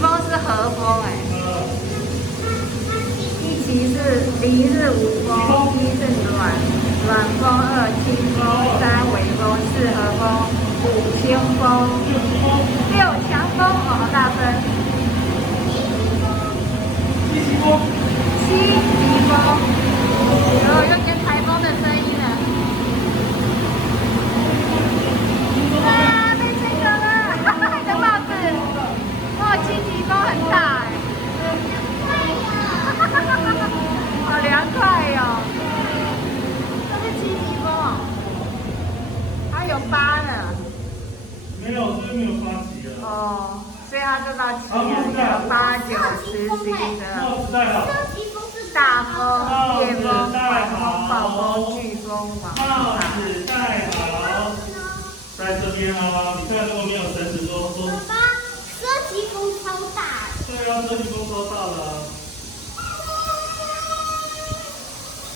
风是和风哎，一期是零是无风，一是暖风，二清风，三微风，四和风，五清风，六强风，哦，好大声。七级风，有点台风的声音了。啊，被吹走了！你的帽子，哇，七级风很大哎。好凉快哟！这是七级风哦，它有8呢。没有，这边没有8级了。哦，所以它就到7了，有8、9、10、11、12。大风、烈风、狂风、暴风、飓风、王帽子戴好，在这边哦。你看，如果没有绳子，说。爸爸，射击风超大。对啊，射击风超大的啊。